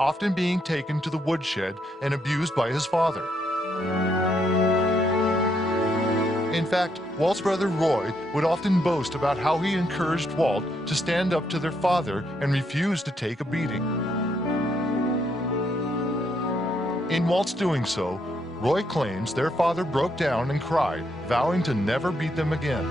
often being taken to the woodshed and abused by his father. In fact, Walt's brother Roy would often boast about how he encouraged Walt to stand up to their father and refuse to take a beating. In Walt's doing so, Roy claims their father broke down and cried, vowing to never beat them again.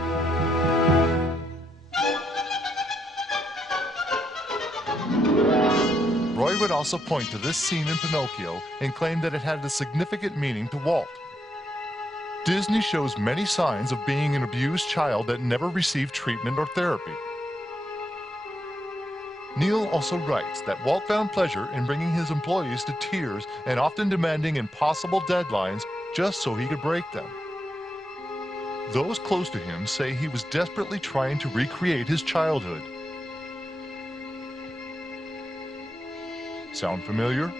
Roy would also point to this scene in Pinocchio and claim that it had a significant meaning to Walt. Disney shows many signs of being an abused child that never received treatment or therapy. Neil also writes that Walt found pleasure in bringing his employees to tears and often demanding impossible deadlines just so he could break them. Those close to him say he was desperately trying to recreate his childhood. Sound familiar?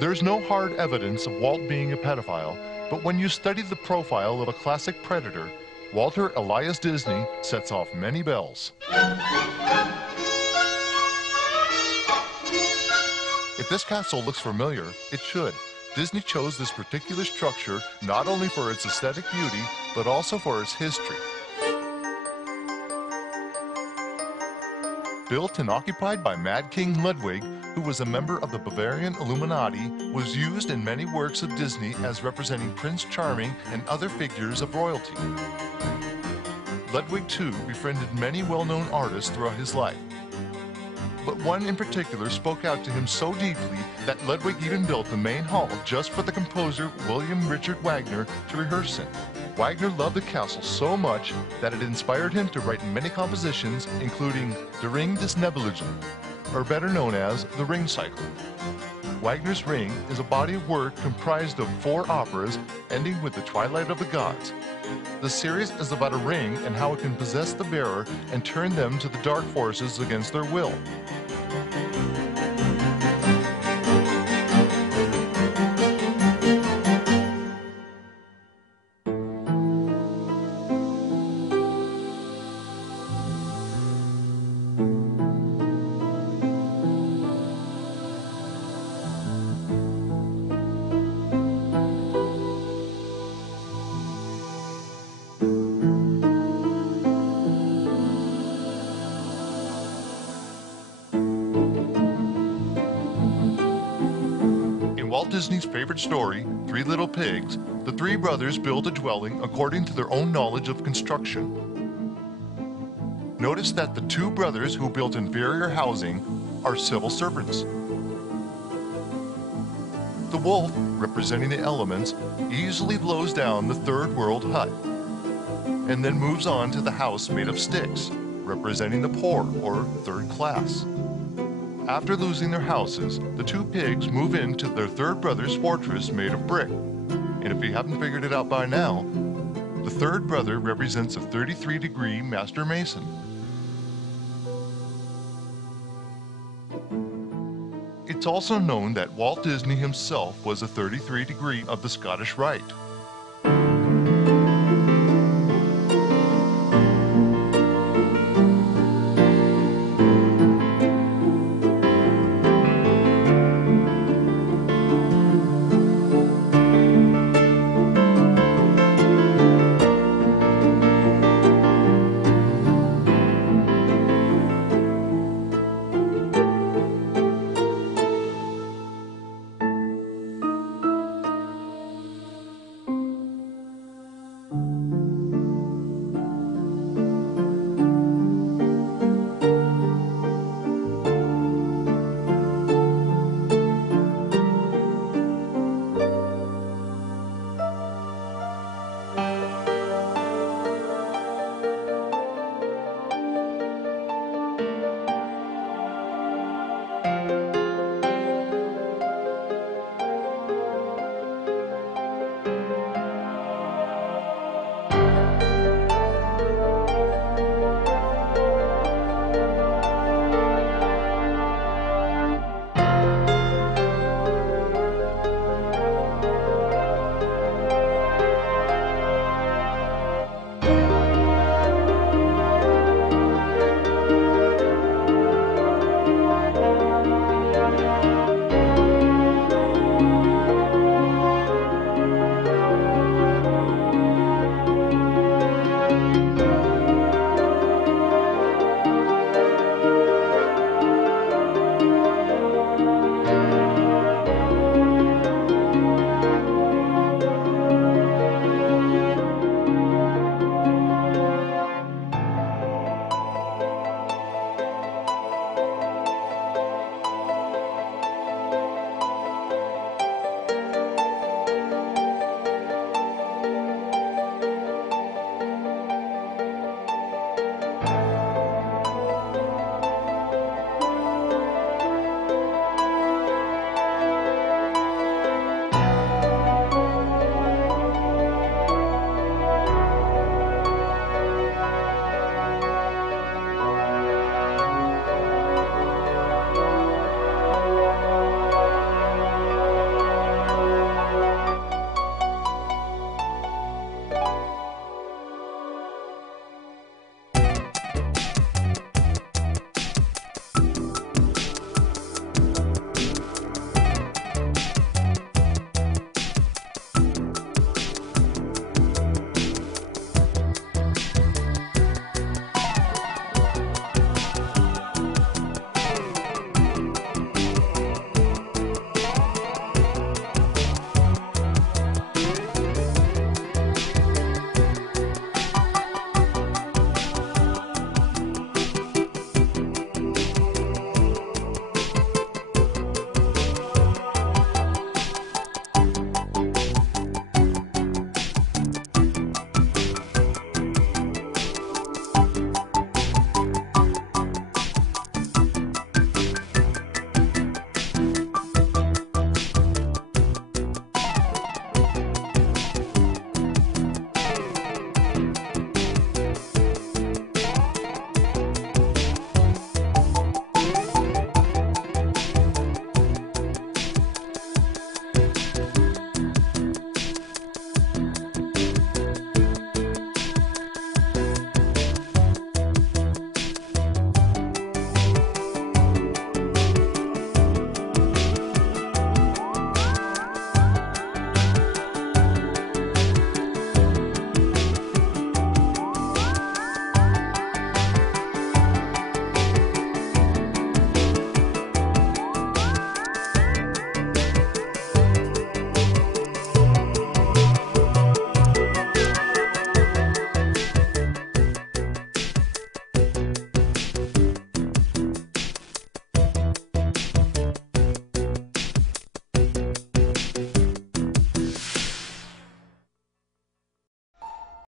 There's no hard evidence of Walt being a pedophile, but when you study the profile of a classic predator, Walter Elias Disney sets off many bells. If this castle looks familiar, it should. Disney chose this particular structure not only for its aesthetic beauty, but also for its history. Built and occupied by Mad King Ludwig, who was a member of the Bavarian Illuminati, was used in many works of Disney as representing Prince Charming and other figures of royalty. Ludwig, too, befriended many well-known artists throughout his life. But one in particular spoke out to him so deeply that Ludwig even built the main hall just for the composer William Richard Wagner to rehearse in. Wagner loved the castle so much that it inspired him to write many compositions, including The Ring des Nibelungen, or better known as the Ring Cycle. Wagner's Ring is a body of work comprised of 4 operas, ending with the Twilight of the Gods. The series is about a ring and how it can possess the bearer and turn them to the dark forces against their will. Walt Disney's favorite story, Three Little Pigs, the 3 brothers build a dwelling according to their own knowledge of construction. Notice that the 2 brothers who built inferior housing are civil servants. The wolf, representing the elements, easily blows down the third world hut, and then moves on to the house made of sticks, representing the poor or third class. After losing their houses, the 2 pigs move into their third brother's fortress made of brick. And if you haven't figured it out by now, the third brother represents a 33-degree master mason. It's also known that Walt Disney himself was a 33 degree of the Scottish Rite.